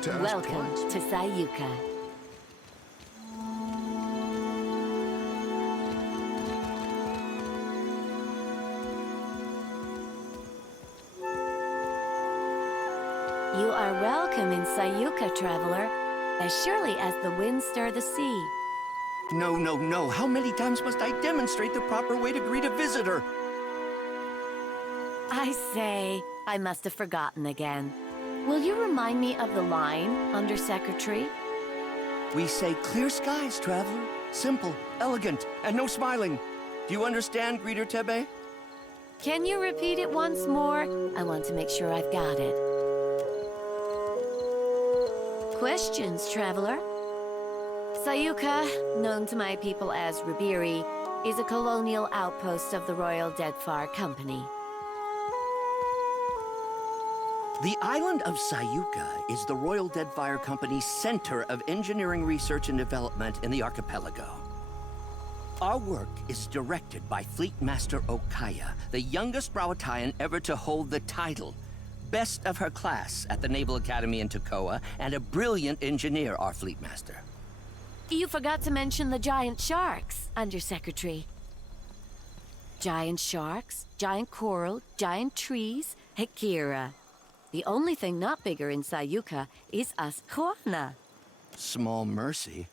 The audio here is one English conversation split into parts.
me to ask Welcome twice. to Sayuka. You are welcome in Sayuka, traveler, as surely as the winds stir the sea. No, no, no. How many times must I demonstrate the proper way to greet a visitor? I say, I must have forgotten again. Will you remind me of the line, Undersecretary? We say clear skies, traveler. Simple, elegant, and no smiling. Do you understand, Greeter Tebe? Can you repeat it once more? I want to make sure I've got it. Questions, traveler? Sayuka, known to my people as Ribiri, is a colonial outpost of the Royal Deadfire Company. The island of Sayuka is the Royal Deadfire Company's center of engineering research and development in the archipelago. Our work is directed by Fleet Master Okaya, the youngest Rawatayan ever to hold the title. Best of her class at the Naval Academy in Tokoa, and a brilliant engineer, our Fleet Master. You forgot to mention the giant sharks, Undersecretary. Giant sharks, giant coral, giant trees, Hekira. The only thing not bigger in Sayuka is us Juana. Small mercy.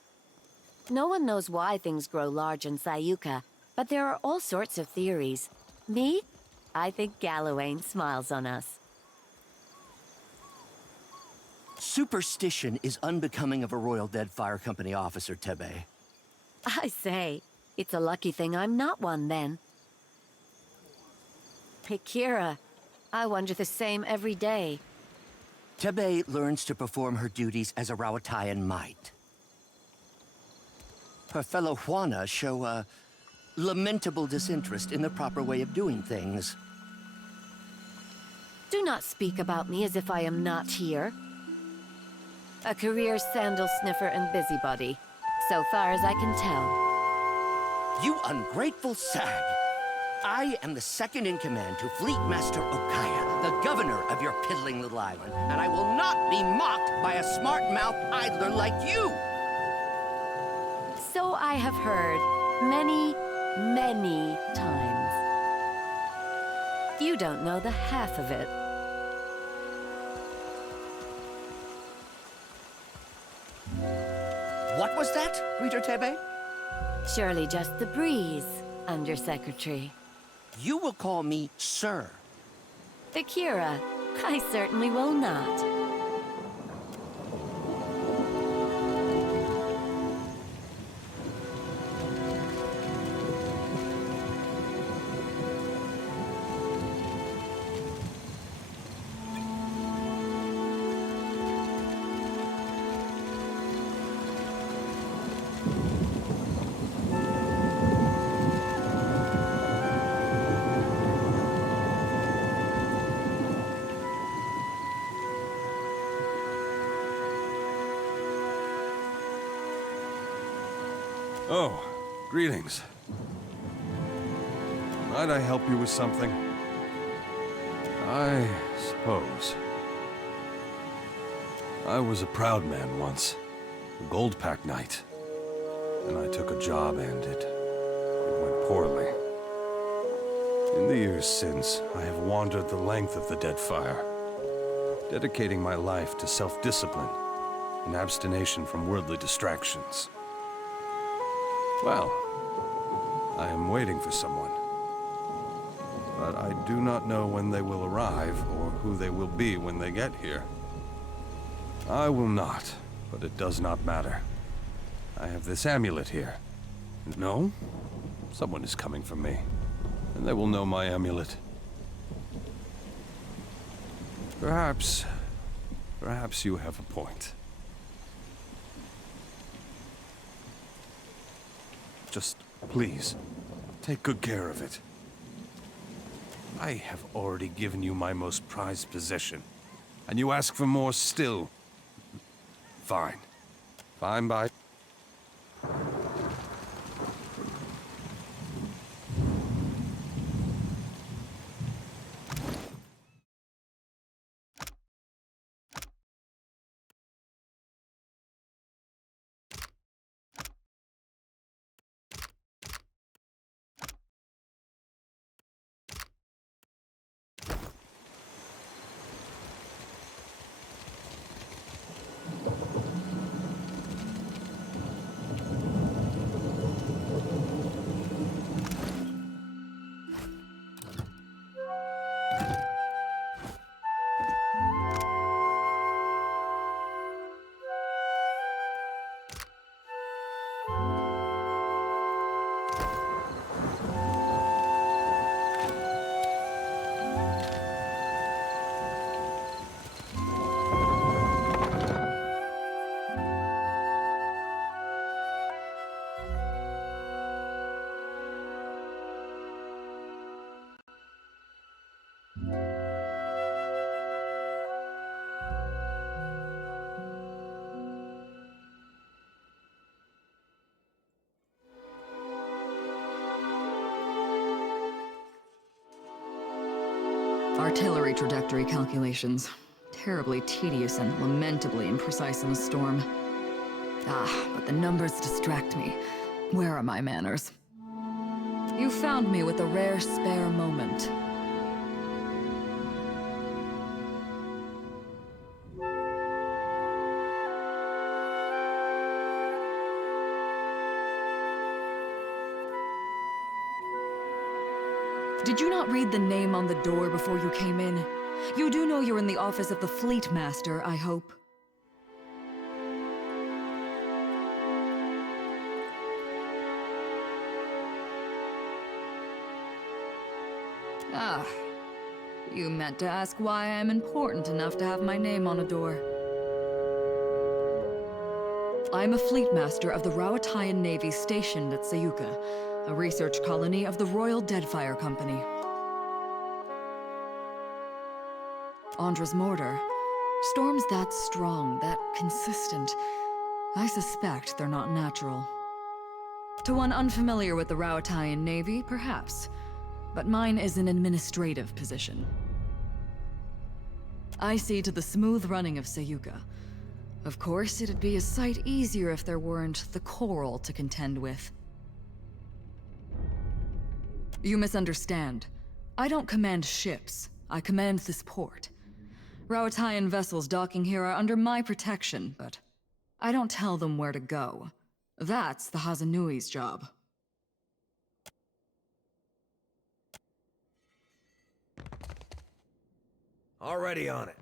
No one knows why things grow large in Sayuka, but there are all sorts of theories. Me? I think Gallowayne smiles on us. Superstition is unbecoming of a Royal Deadfire Company officer, Tebe. I say, it's a lucky thing I'm not one then. Hekira, I wonder the same every day. Tebe learns to perform her duties as a Rawatayan might. Her fellow Juana show a lamentable disinterest in the proper way of doing things. Do not speak about me as if I am not here. A career sandal sniffer and busybody, so far as I can tell. You ungrateful sag! I am the second in command to Fleet Master Okaya, the governor of your piddling little island, and I will not be mocked by a smart-mouthed idler like you! So I have heard many, many times. You don't know the half of it. What was that, Greeter Tebe? Surely just the breeze, Undersecretary. You will call me Sir. Akira, I certainly will not. Oh, greetings. Might I help you with something? I suppose. I was a proud man once, a gold pack knight. Then I took a job and it went poorly. In the years since, I have wandered the length of the Deadfire, dedicating my life to self-discipline and abstination from worldly distractions. Well, I am waiting for someone. But I do not know when they will arrive or who they will be when they get here. I will not, but it does not matter. I have this amulet here. No? Someone is coming for me. And they will know my amulet. Perhaps you have a point. Just, please, take good care of it. I have already given you my most prized possession, and you ask for more still. Fine. Fine by... trajectory calculations. Terribly tedious and lamentably imprecise in a storm. Ah, but the numbers distract me. Where are my manners? You found me with a rare spare moment. Did you not read the name on the door before you came in? You do know you're in the office of the Fleet Master, I hope. Ah, you meant to ask why I'm important enough to have my name on a door. I'm a Fleet Master of the Rawatayan Navy stationed at Sayuka, a research colony of the Royal Deadfire Company. Andra's mortar. Storms that strong, that consistent. I suspect they're not natural. To one unfamiliar with the Rawatayan Navy, perhaps. But mine is an administrative position. I see to the smooth running of Sayuka. Of course, it'd be a sight easier if there weren't the coral to contend with. You misunderstand. I don't command ships. I command this port. Rawatayan vessels docking here are under my protection, but I don't tell them where to go. That's the Hazanui's job. Already on it.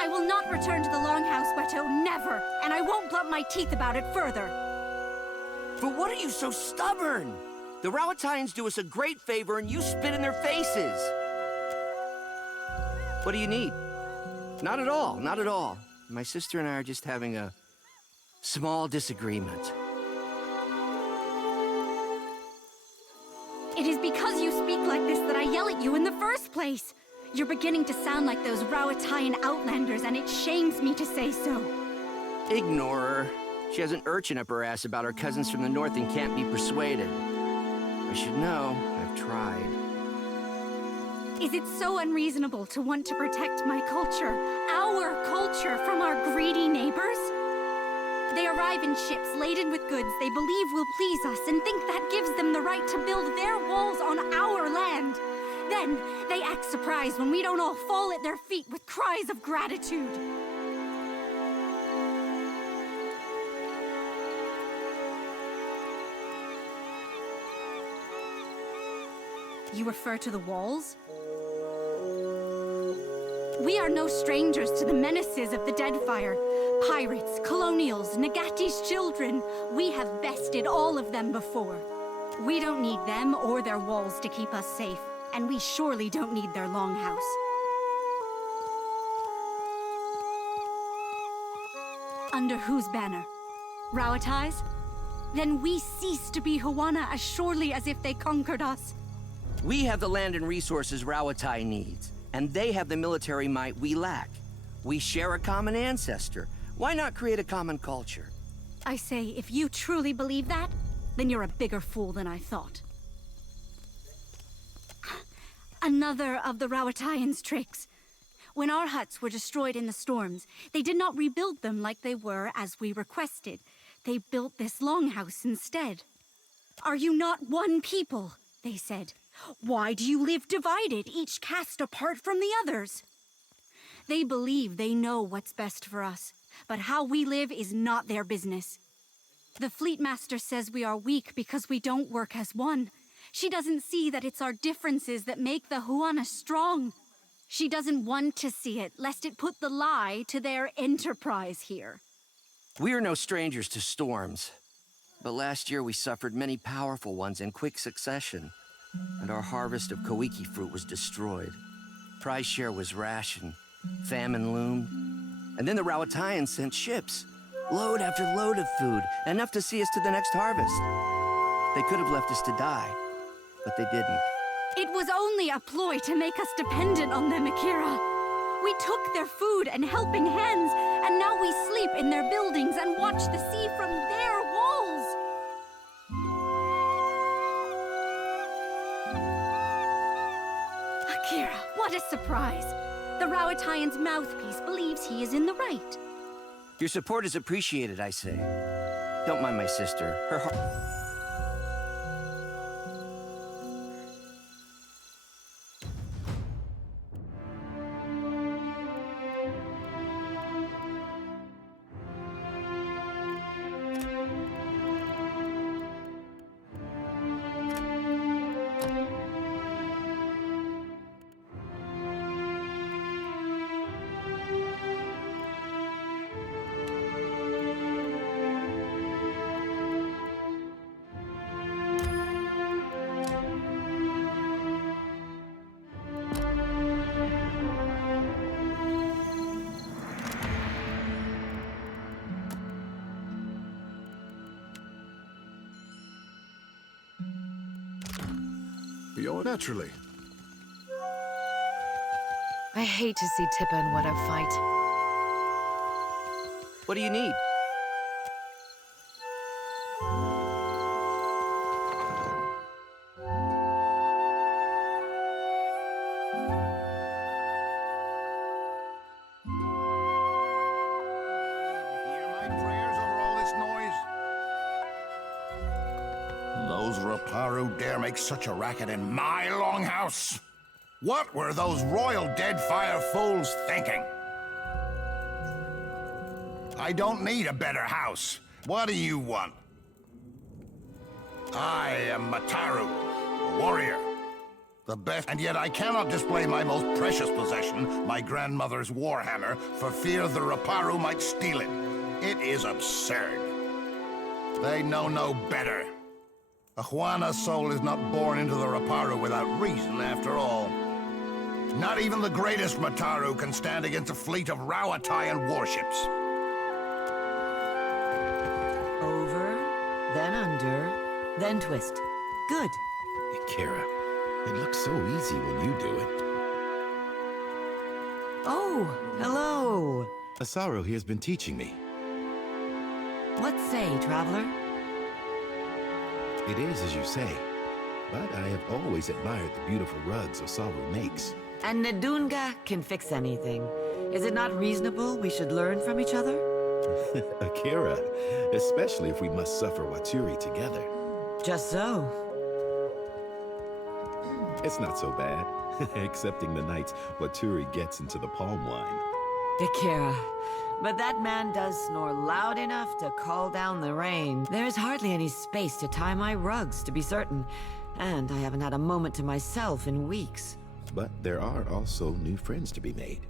I will not return to the Longhouse, Weto, never! And I won't blunt my teeth about it further! But what are you so stubborn? The Rawatayans do us a great favor and you spit in their faces. What do you need? Not at all, not at all. My sister and I are just having a small disagreement. It is because you speak like this that I yell at you in the first place! You're beginning to sound like those Rawatayan outlanders, and it shames me to say so. Ignore her. She has an urchin up her ass about her cousins from the north and can't be persuaded. I should know. I've tried. Is it so unreasonable to want to protect my culture, our culture, from our greedy neighbors? They arrive in ships laden with goods they believe will please us and think that gives them the right to build their walls on our land. Then, they act surprised when we don't all fall at their feet with cries of gratitude. You refer to the walls? We are no strangers to the menaces of the Deadfire. Pirates, colonials, Nagati's children. We have bested all of them before. We don't need them or their walls to keep us safe. And we surely don't need their longhouse. Under whose banner? Rawatai's? Then we cease to be Hawana as surely as if they conquered us. We have the land and resources Rawatai needs, and they have the military might we lack. We share a common ancestor. Why not create a common culture? I say, if you truly believe that, then you're a bigger fool than I thought. Another of the Rawatayan's tricks. When our huts were destroyed in the storms, they did not rebuild them like they were as we requested. They built this longhouse instead. Are you not one people? They said. Why do you live divided, each caste apart from the others? They believe they know what's best for us. but how we live is not their business. The Fleet Master says we are weak because we don't work as one. She doesn't see that it's our differences that make the Huana strong. She doesn't want to see it, lest it put the lie to their enterprise here. We are no strangers to storms. But last year we suffered many powerful ones in quick succession, and our harvest of Koiki fruit was destroyed. Prize share was rationed, famine loomed, and then the Rawatayans sent ships, load after load of food, enough to see us to the next harvest. They could have left us to die, but they didn't. It was only a ploy to make us dependent on them, Akira. We took their food and helping hands, and now we sleep in their buildings and watch the sea from their walls. Akira, what a surprise. The Rawatayan's mouthpiece believes he is in the right. Your support is appreciated, I say. Don't mind my sister. Her heart... You're naturally. I hate to see Tippa and Weta fight. What do you need? Hear my prayers over all this noise? Those Raparu dare make such a racket in my longhouse? What were those royal Deadfire fools thinking? I don't need a better house. What do you want? I am Mataru, a warrior. The best, and yet I cannot display my most precious possession, my grandmother's warhammer, for fear the Raparu might steal it. It is absurd. They know no better. A Huana soul is not born into the Raparu without reason, after all. Not even the greatest Mataru can stand against a fleet of Rawatayan warships. Over, then under, then twist. Good. Akira, it looks so easy when you do it. Oh, hello. Asaro here has been teaching me. What say, traveler? It is as you say, but I have always admired the beautiful rugs Osaru makes. And Nedunga can fix anything. Is it not reasonable we should learn from each other? Akira, especially if we must suffer Waturi together. Just so. It's not so bad, excepting the nights Waturi gets into the palm wine. Akira, but that man does snore loud enough to call down the rain. There is hardly any space to tie my rugs, to be certain. And I haven't had a moment to myself in weeks. But there are also new friends to be made.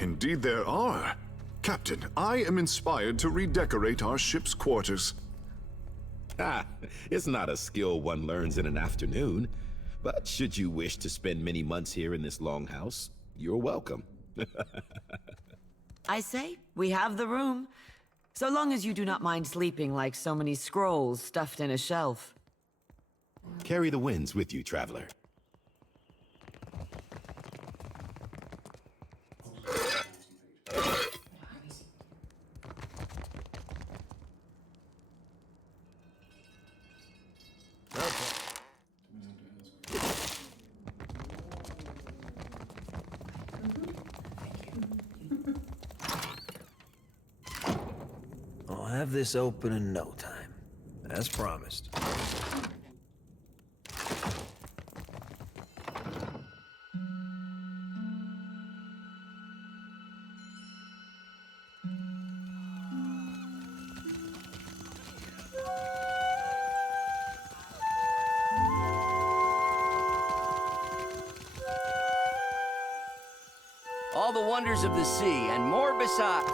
Indeed there are. Captain, I am inspired to redecorate our ship's quarters. Ah, it's not a skill one learns in an afternoon. But should you wish to spend many months here in this longhouse, you're welcome. I say, we have the room. So long as you do not mind sleeping like so many scrolls stuffed in a shelf. Carry the winds with you, traveler. I'll have this open in no time, as promised. all the wonders of the sea, and more besides.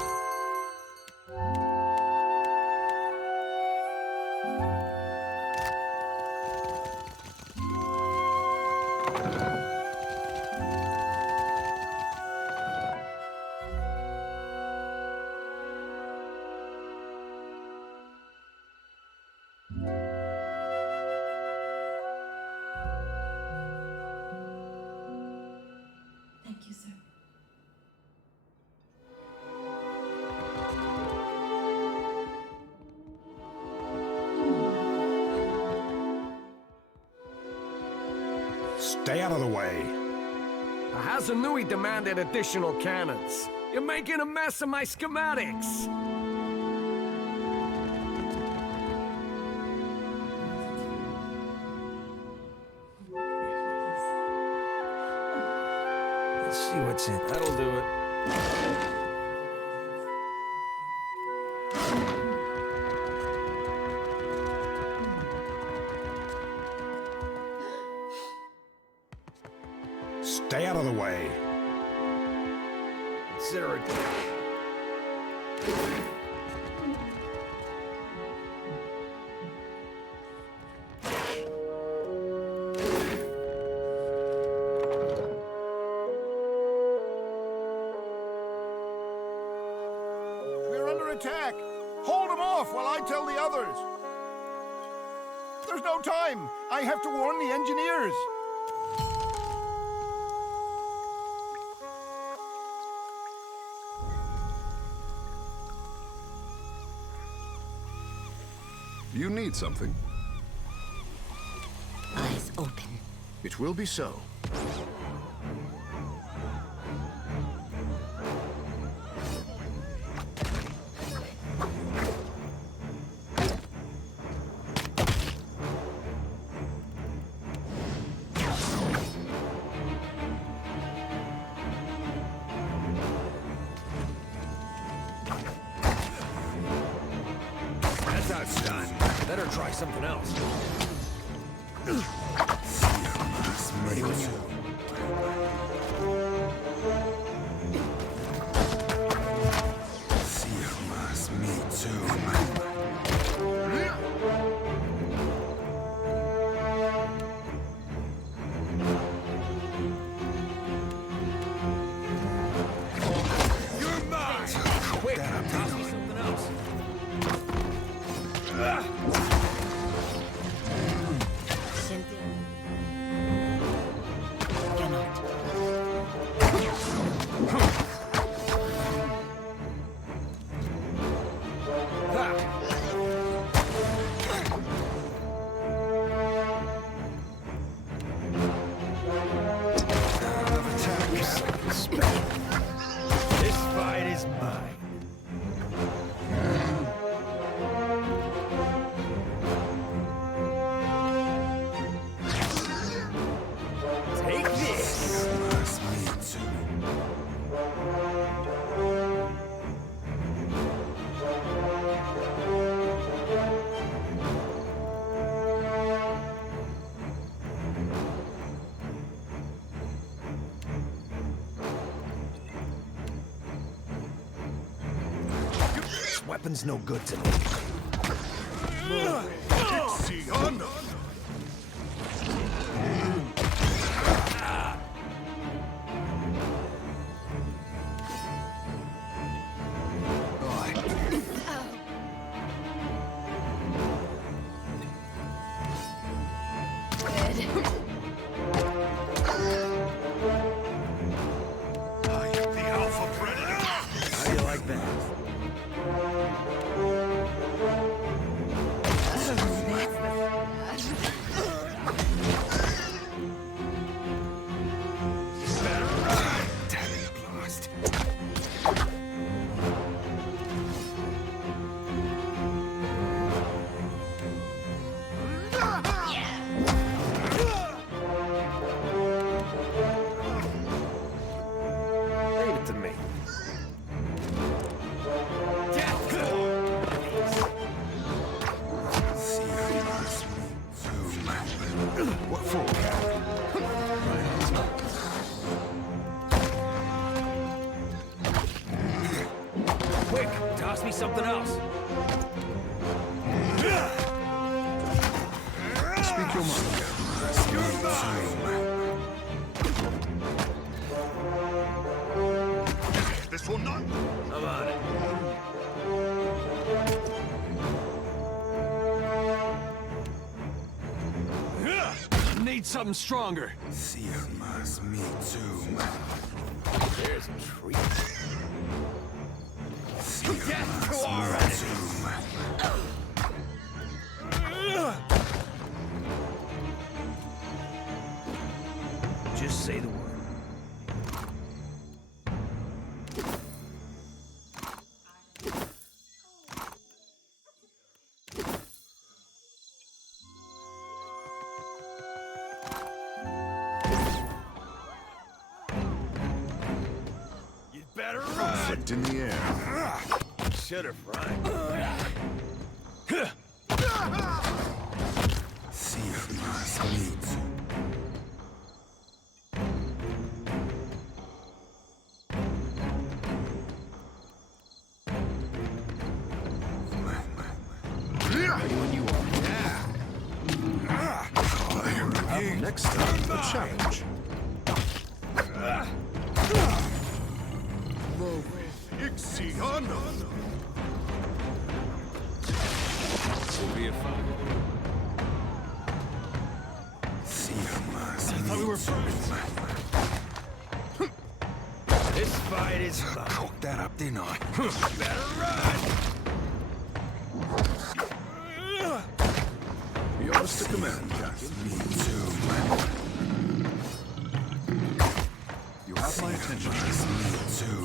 Thank you, sir. Stay out of the way. Hazanui demanded additional cannons. You're making a mess of my schematics. Let's see what's in. That'll do it. Stay out of the way. Consider it. We're under attack. Hold them off while I tell the others. There's no time. I have to warn the engineers. You need something. Eyes open. It will be so. That's outstanding. Better try something else. Ready when you are. Me too. You're mine! Quick, toss me something else. This fight is mine. Take this. This weapon's no good to me. How do you like that? Leave it to me. What for, Cap? something else. Speak your mind. This will not. I'm on it. Need something stronger. Seguiremos, me too. There's a treat. Seguiremos, to our me enemies. too. Just say the word. You'd better run. Foot in the air. Should have run. Seguiremos, me too. Next time, a challenge. Will be a fun. Seguiremos, I thought we were friends. This fight is fun. Cook that up, didn't I? Better run. Yours to command. Me too. You have my attention. Me too.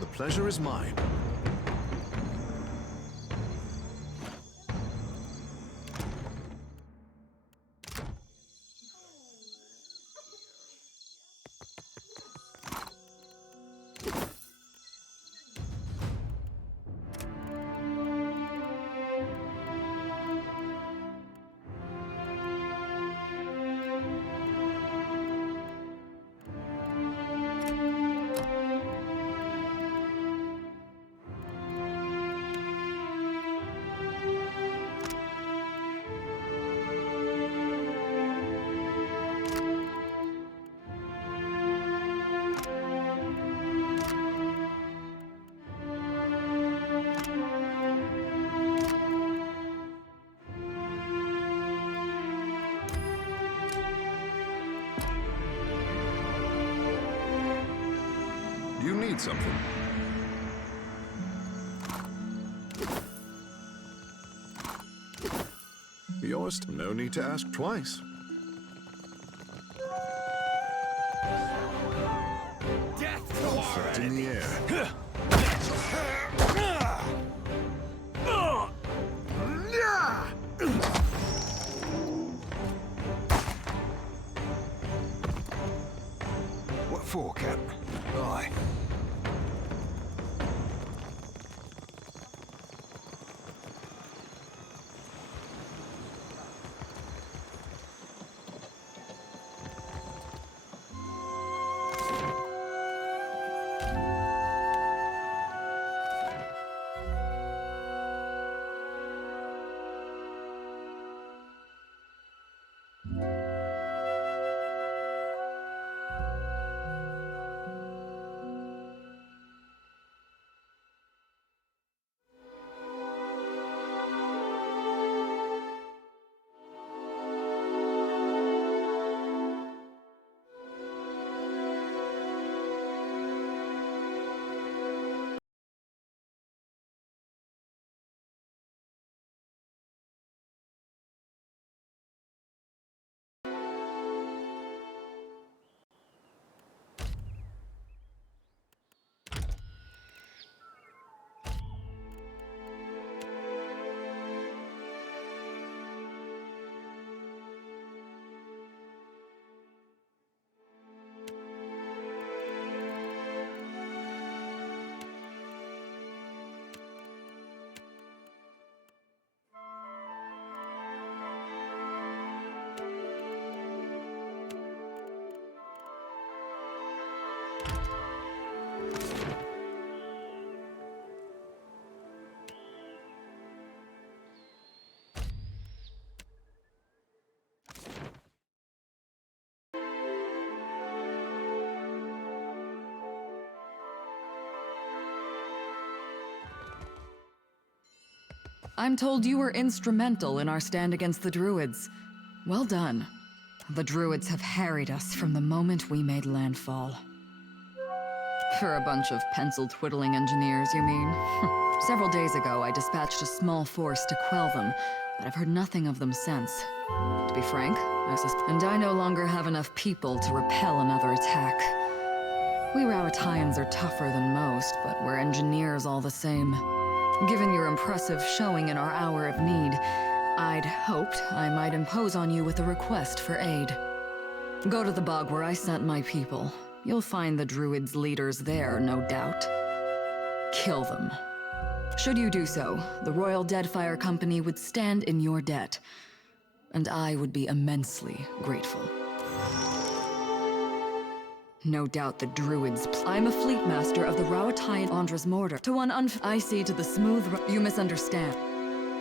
The pleasure is mine. You need something. Yours. No need to ask twice. Death to our Foot in the air. What for, Captain? Aye. I'm told you were instrumental in our stand against the Druids. Well done. The Druids have harried us from the moment we made landfall. For a bunch of pencil-twiddling engineers, you mean? Several days ago, I dispatched a small force to quell them, but I've heard nothing of them since. To be frank, and I no longer have enough people to repel another attack. We Rowattians are tougher than most, but we're engineers all the same. Given your impressive showing in our hour of need, I'd hoped I might impose on you with a request for aid. Go to the bog where I sent my people. You'll find the Druids' leaders there, no doubt. Kill them. Should you do so, the Royal Deadfire Company would stand in your debt, and I would be immensely grateful. No doubt the Druids. I'm a fleet master of the Rowattian Andra's mortar. To one I see to the smooth. You misunderstand.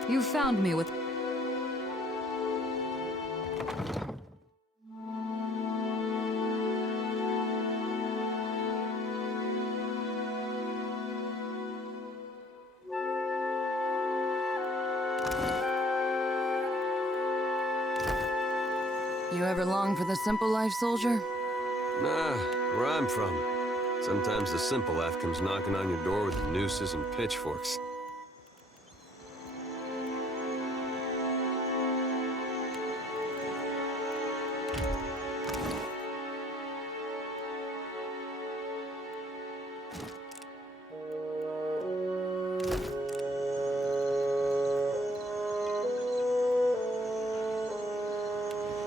You found me with. You ever long for the simple life, soldier? Nah, where I'm from, sometimes the simple life comes knocking on your door with nooses and pitchforks.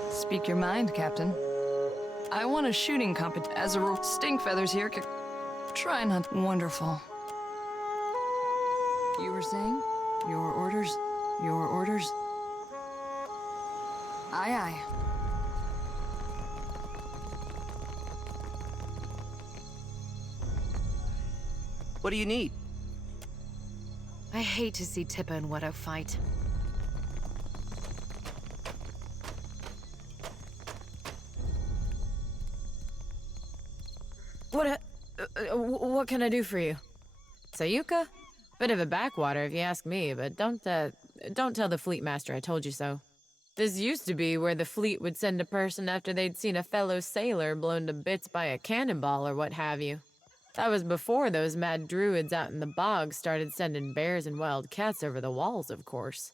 Speak your mind, Captain. I want a shooting competition. As a rule, stink feathers here can try and hunt. Wonderful. You were saying? Your orders? Your orders? Aye, aye. What do you need? I hate to see Tippa and Wedo fight. What can I do for you? Sayuka? Bit of a backwater if you ask me, but don't tell the fleet master I told you so. This used to be where the fleet would send a person after they'd seen a fellow sailor blown to bits by a cannonball or what have you. That was before those mad druids out in the bog started sending bears and wild cats over the walls, of course.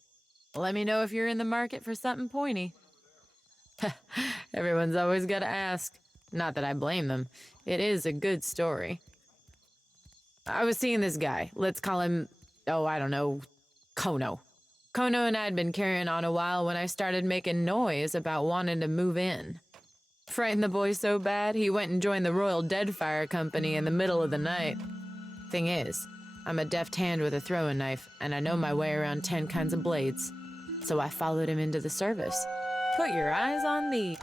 Let me know if you're in the market for something pointy. Everyone's always gotta ask. Not that I blame them. It is a good story. I was seeing this guy. Let's call him, oh, I don't know, Kono. Kono and I had been carrying on a while when I started making noise about wanting to move in. Frightened the boy so bad, he went and joined the Royal Deadfire Company in the middle of the night. Thing is, I'm a deft hand with a throwing knife, and I know my way around 10 kinds of blades. So I followed him into the service. Put your eyes on these.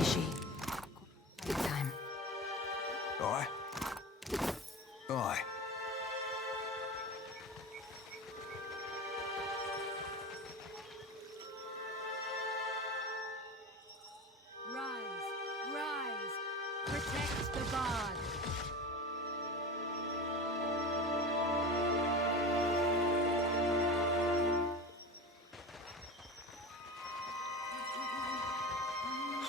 Ishi. Good time. Aye. Aye. Rise, rise, protect the god.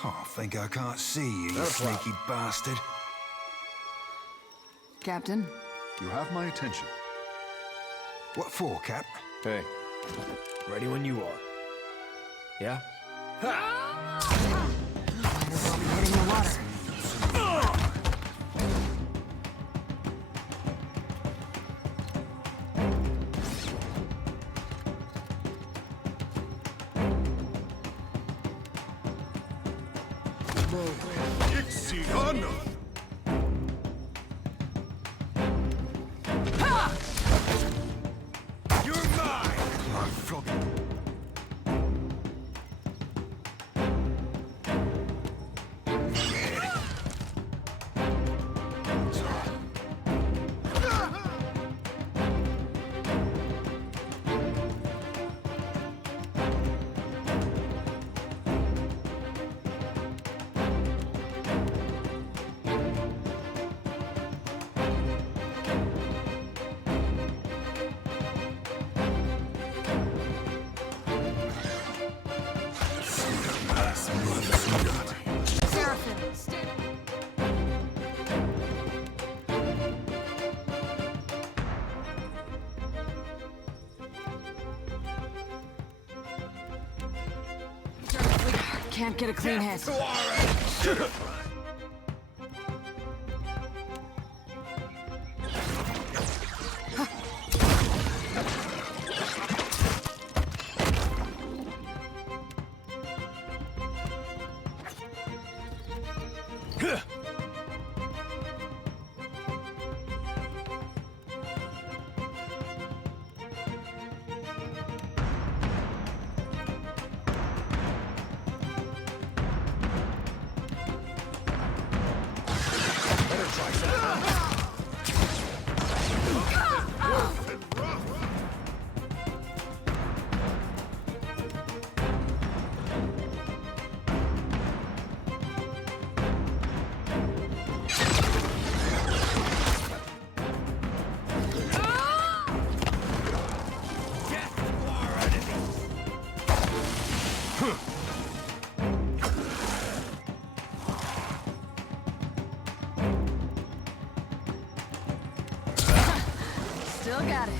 Oh, think I can't see you, you sneaky bastard. Captain? You have my attention. What for, Cap? Hey, ready when you are. Yeah? Might as well be hitting the water. Serafen, stay. Can't get a clean hit. Still got it.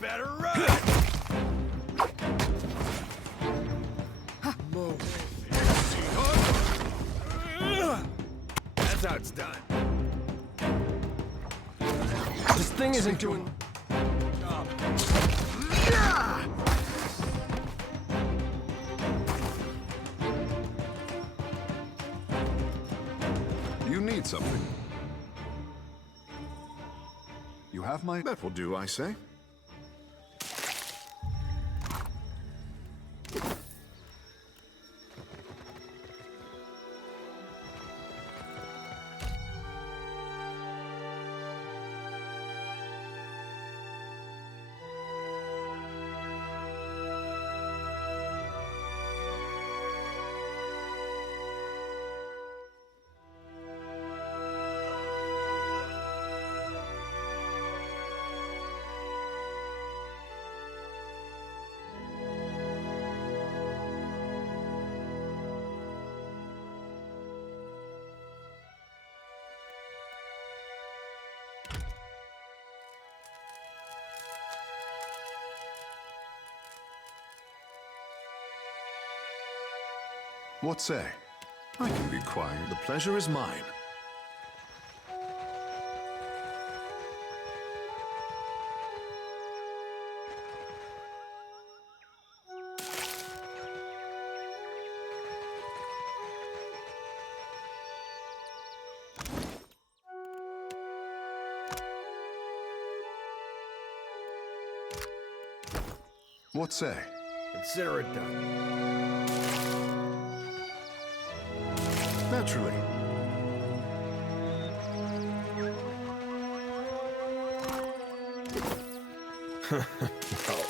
Better run! That's how it's done. This thing isn't doing... job. You need something. You have my... That will do, I say. What say? I can be quiet. The pleasure is mine. What say? Consider it done. Naturally. Oh.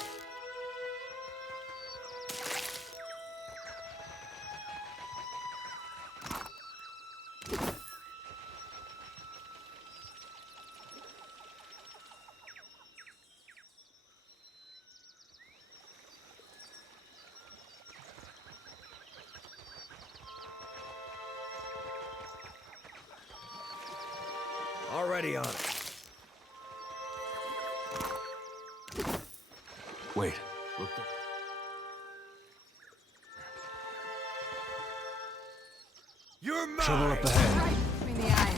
Already on it. Wait, look there. You're mine! Trouble up ahead. Right between the eyes.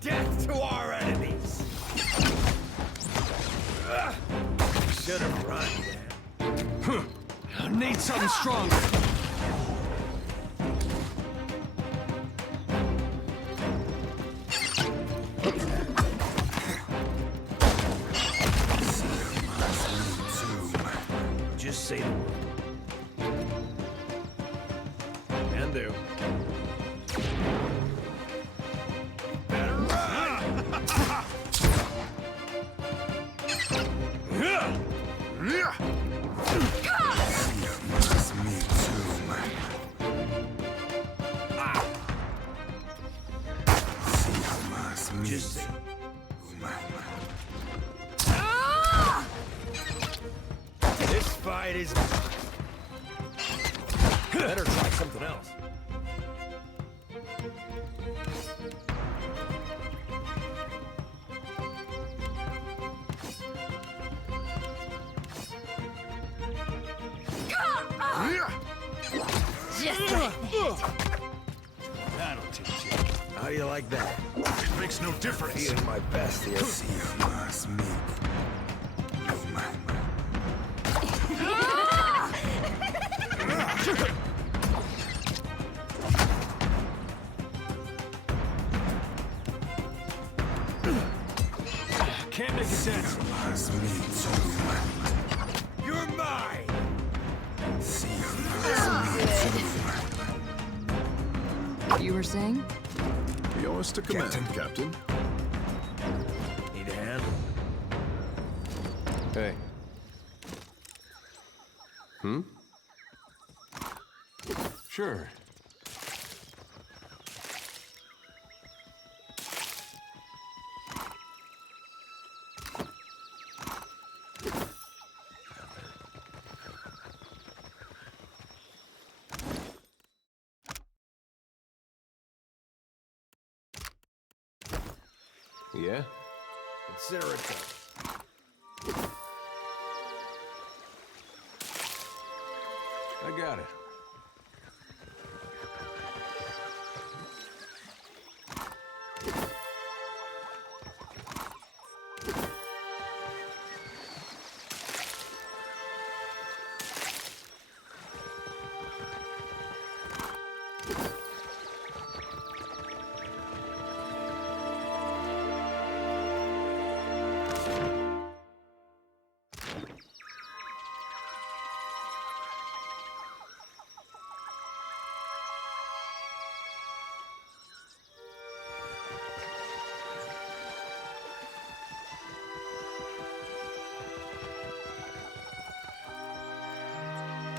Death to our enemies! Should have run, Dad. I need something stronger. Just say the word. Can do. Better run! Just say. This fight is. Better try something else. Just like That'll teach you. How do you like that? It makes no difference. Feeling my best here. Can't make a dent. You're mine! You were saying? Yours to command, Captain. Need a hand? Hey. Sure. Yeah? Consider it done. I got it.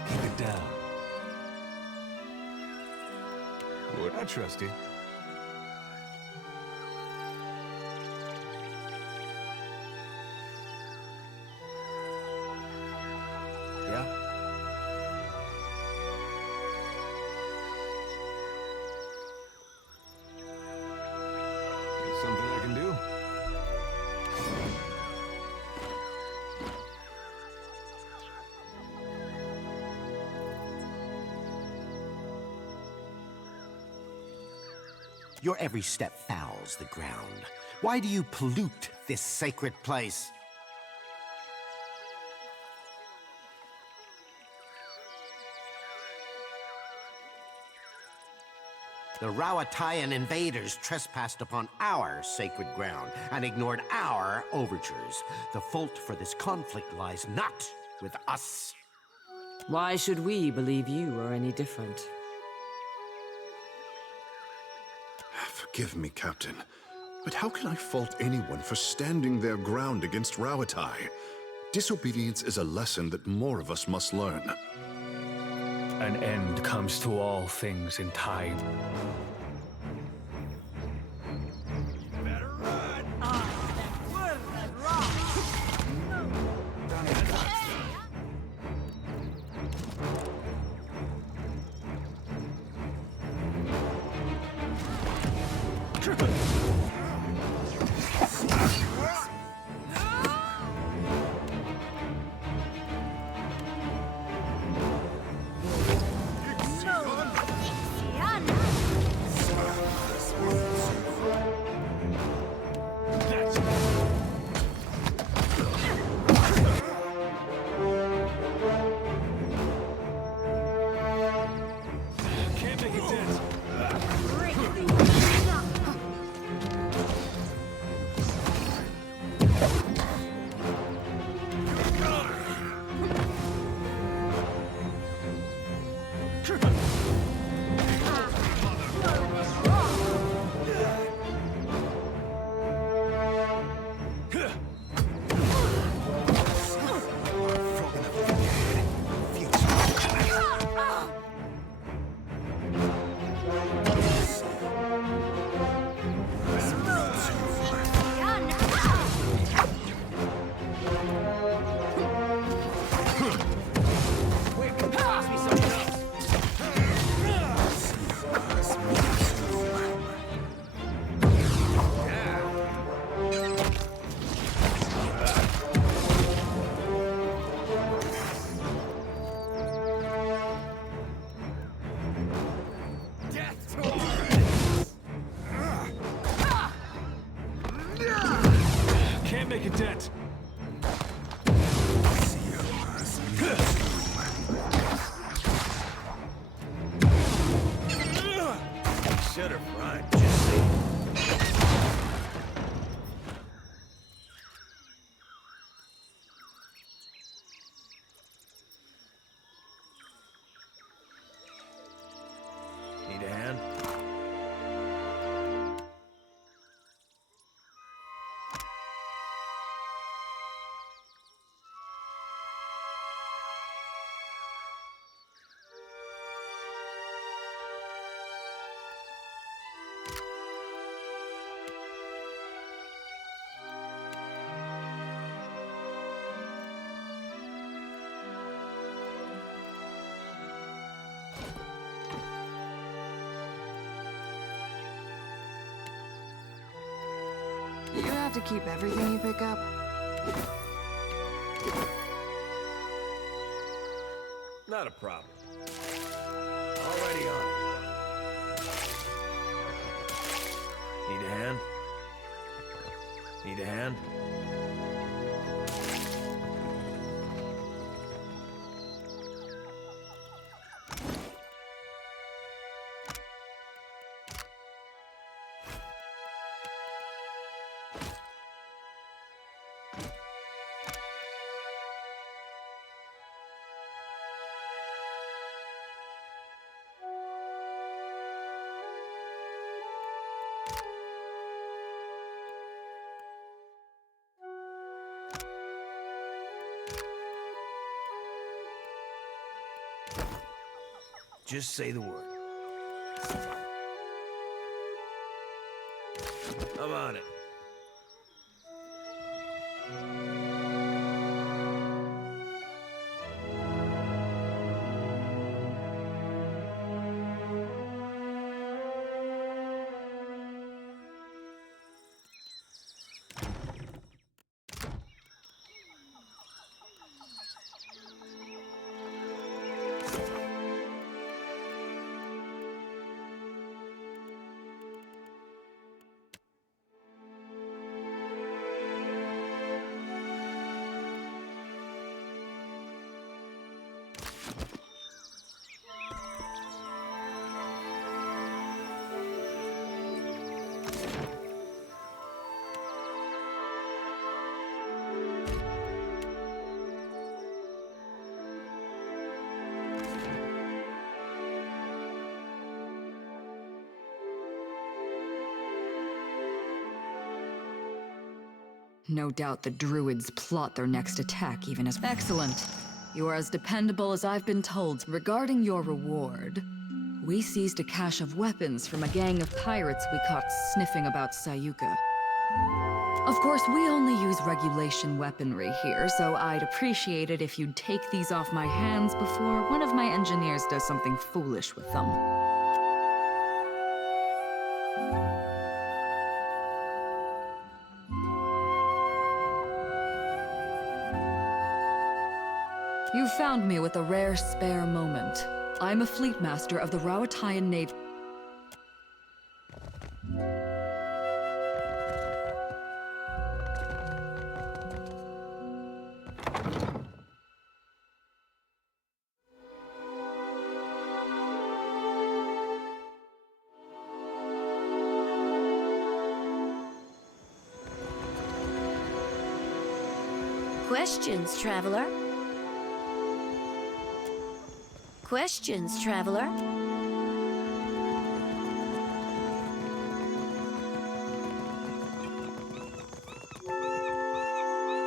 Keep it down. Would I trust you? Something I can do? Your every step fouls the ground. Why do you pollute this sacred place? The Rawatayan invaders trespassed upon our sacred ground and ignored our overtures. The fault for this conflict lies not with us. Why should we believe you are any different? Forgive me, Captain, but how can I fault anyone for standing their ground against Rawatai? Disobedience is a lesson that more of us must learn. An end comes to all things in time. Make a dent. Should have run, just say. Need a hand? You have to keep everything you pick up. Not a problem. Already on it. Need a hand? Need a hand? Just say the word. I'm on it. No doubt the druids plot their next attack even as— Excellent. You are as dependable as I've been told. Regarding your reward, we seized a cache of weapons from a gang of pirates we caught sniffing about Sayuka. Of course, we only use regulation weaponry here, so I'd appreciate it if you'd take these off my hands before one of my engineers does something foolish with them. You found me with a rare spare moment. I'm a fleet master of the Rauatayan Navy. Questions, traveler? Questions, traveler?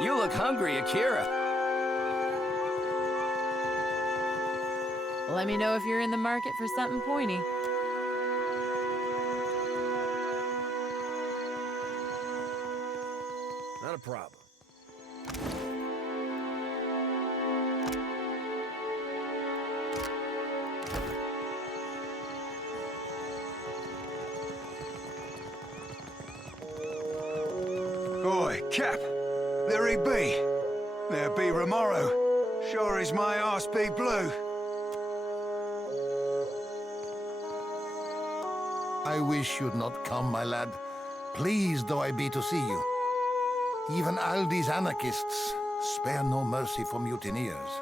You look hungry, Akira. Let me know if you're in the market for something pointy. Not a problem. Oi, Cap. There he be. There be Remaro. Sure as my arse be blue. I wish you'd not come, my lad. Pleased though I be to see you. Even Aldi's anarchists spare no mercy for mutineers.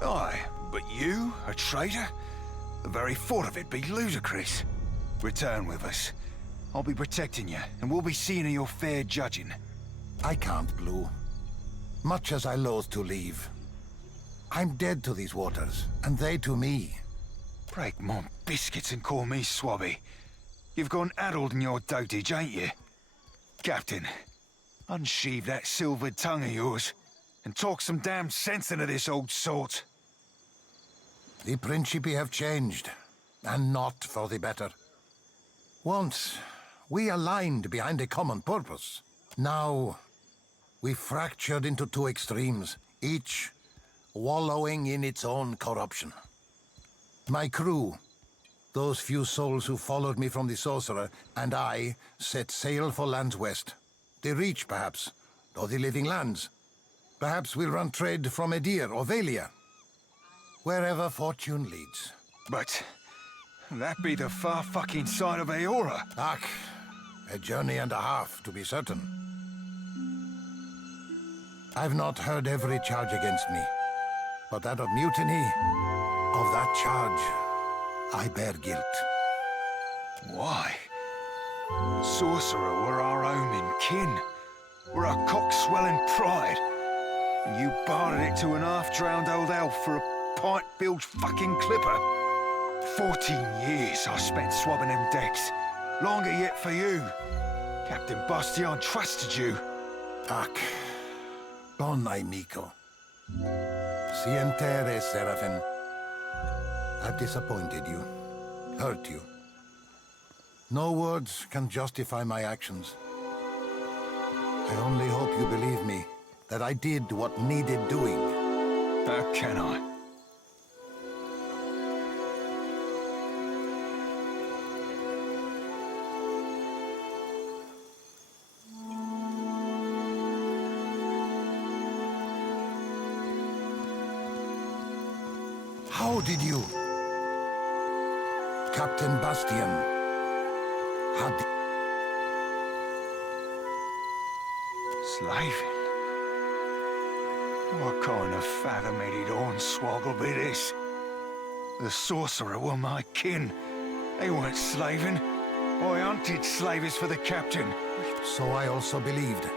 Aye, but you, a traitor? The very thought of it be ludicrous. Return with us. I'll be protecting you, and we'll be seeing your fair judging. I can't, Blue. Much as I loathe to leave. I'm dead to these waters, and they to me. Break my biscuits and call me Swabby. You've gone addled in your dotage, ain't you? Captain, unsheathe that silvered tongue of yours, and talk some damn sense into this old sort. The Principi have changed, and not for the better. Once, we aligned behind a common purpose. Now, we fractured into two extremes, each wallowing in its own corruption. My crew, those few souls who followed me from the Sorcerer, and I set sail for lands west. The Reach, perhaps, or the Living Lands. Perhaps we'll run trade from Edir or Valia. Wherever fortune leads. But that be the far fucking side of Aora. Ach, a journey and a half, to be certain. I've not heard every charge against me, but that of mutiny, of that charge, I bear guilt. Why? The Sorcerer were our own and kin. We're our cock-swelling pride. And you bartered it to an half-drowned old elf for a pint-bilged fucking clipper. 14 years I spent swabbing them decks. Longer yet for you. Captain Bastion trusted you. Ach, bon amico. Sientere, Serafen. I've disappointed you, hurt you. No words can justify my actions. I only hope you believe me, that I did what needed doing. How can I? How did you? Captain Bastion had... Slaving? What kind of fathom-headed hornswoggle be this? The Sorcerer were my kin. They weren't slaving. I hunted slavers for the captain. So I also believed.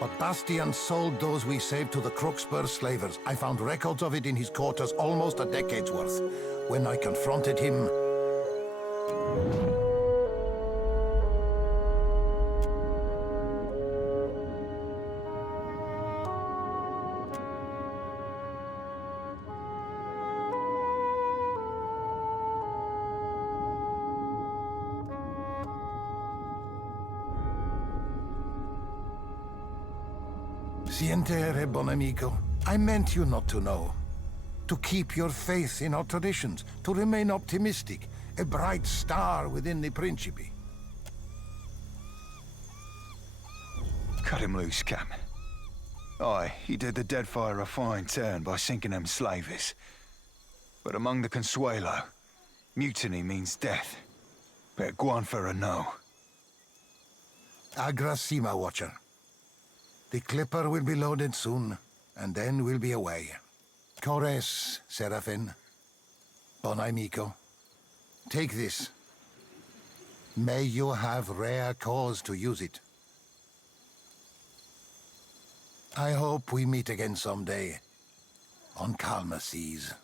But Bastion sold those we saved to the Crooksburg slavers. I found records of it in his quarters almost a decade's worth. When I confronted him... Siente, bon amico. I meant you not to know. To keep your faith in our traditions, to remain optimistic, a bright star within the Principe. Cut him loose, Cap. Aye, he did the Deadfire a fine turn by sinking them slavers. But among the Consuelo, mutiny means death. Bet Guan for a no. Agrasima, Watcher. The Clipper will be loaded soon, and then we'll be away. Cores, Serafen. Bon amico. Take this. May you have rare cause to use it. I hope we meet again someday. On calmer seas.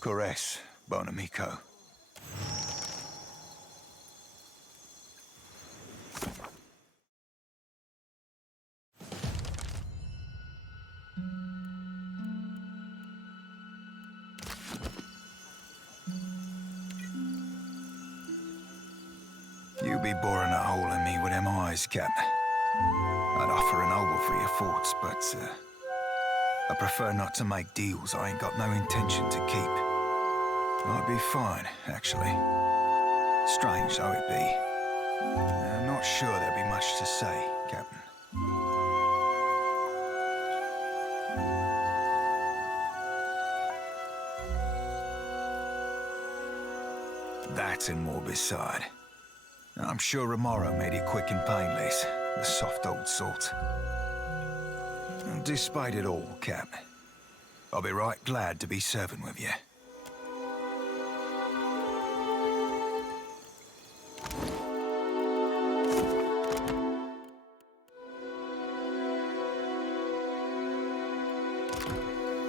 Cores, bon amico. You be boring a hole in me with them eyes, Cap. I'd offer an oval for your thoughts, but I prefer not to make deals I ain't got no intention to keep. I'd be fine, actually. Strange though it be. I'm not sure there'd be much to say, Captain. That and more beside. I'm sure Remaro made it quick and painless, the soft old sort. Despite it all, Cap, I'll be right glad to be serving with you.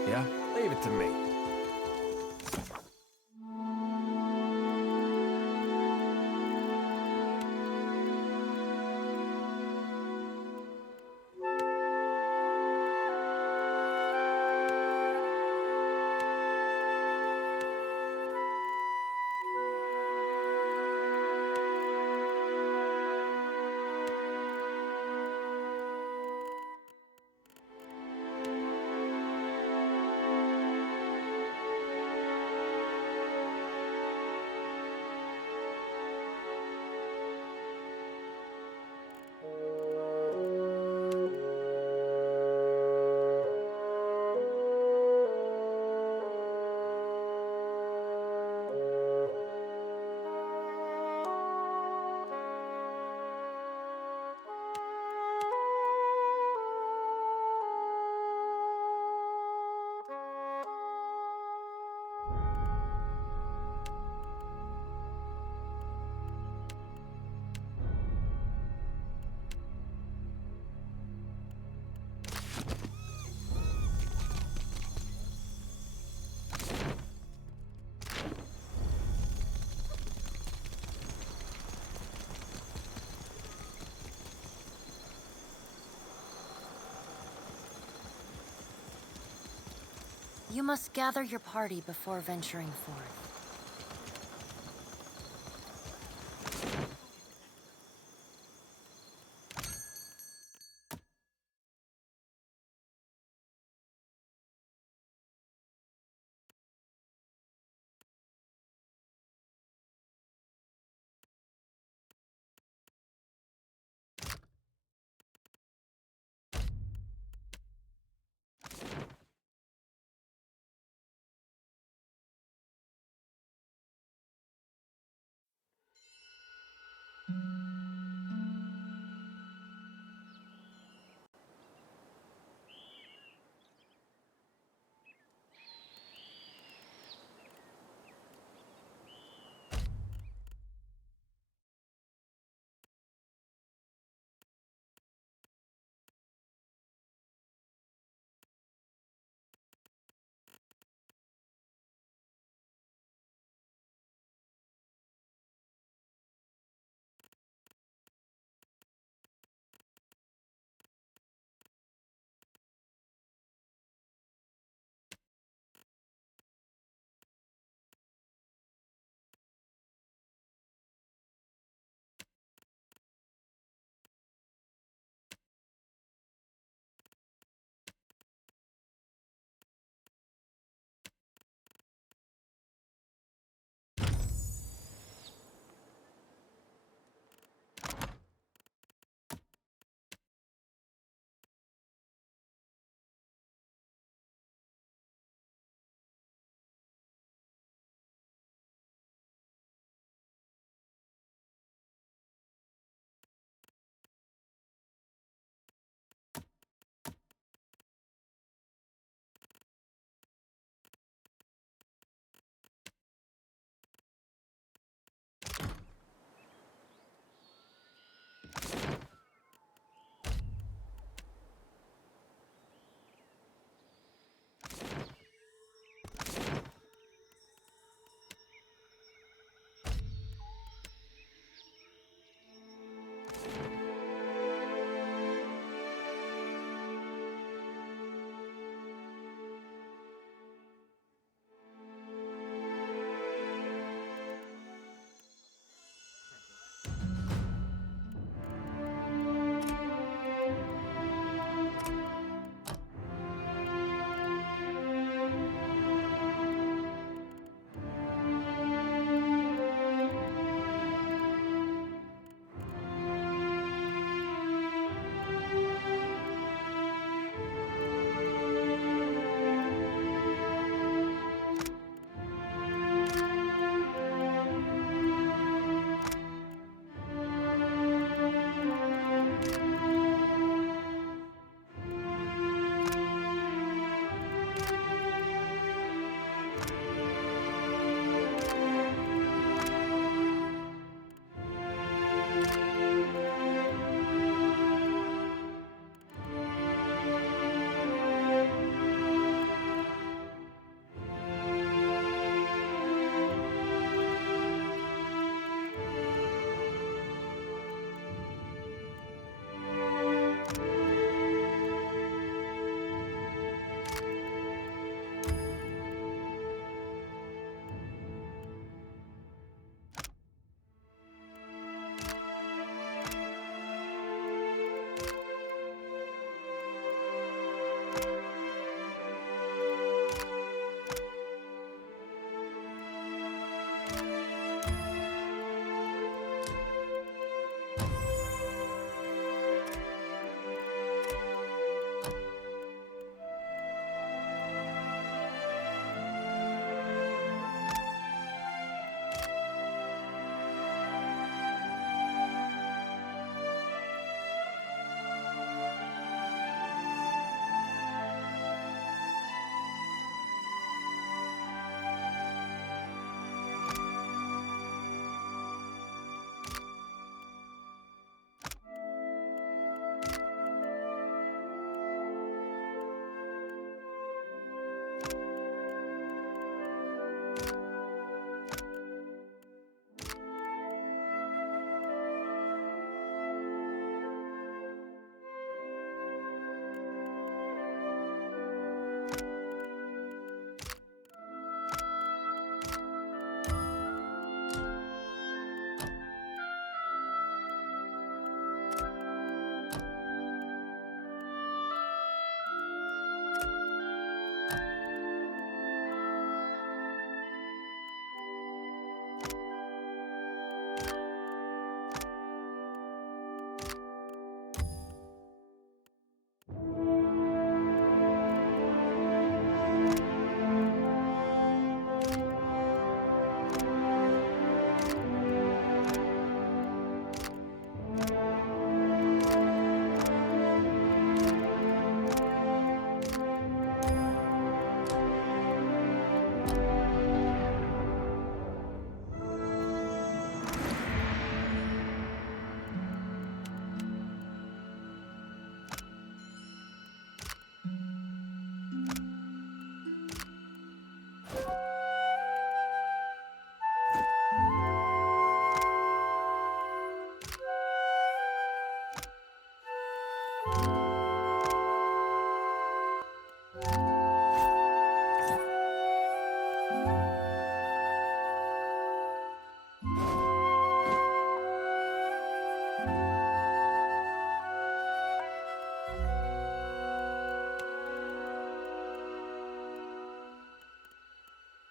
Yeah? Leave it to me. You must gather your party before venturing forth.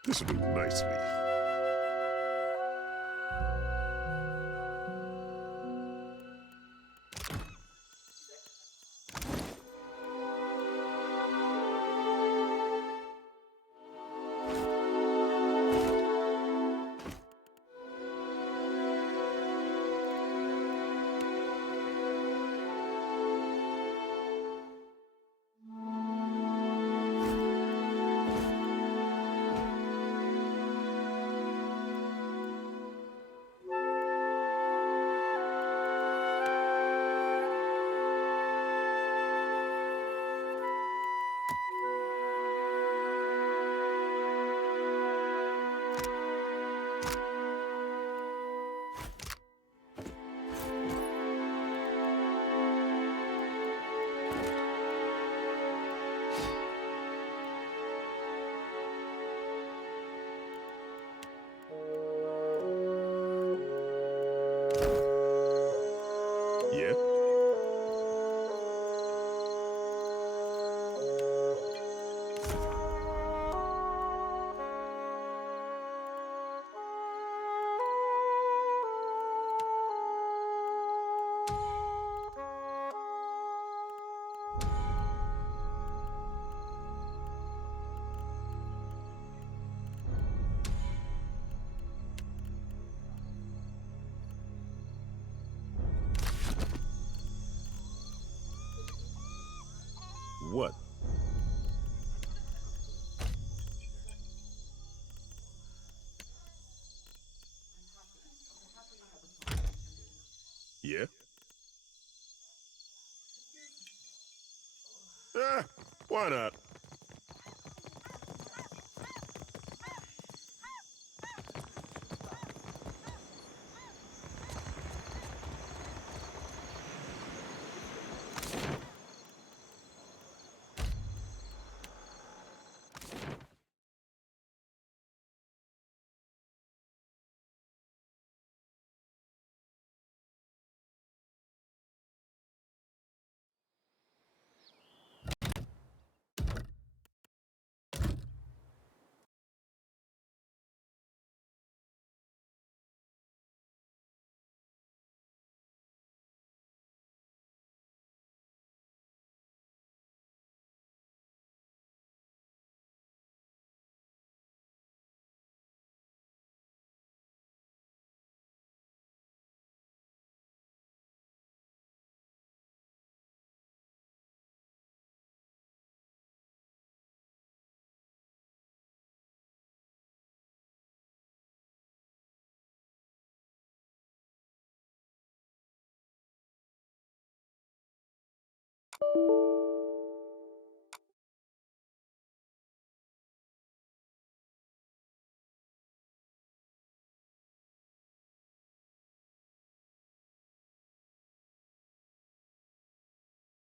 This'll do nicely. Yeah? What? Yeah? Why not?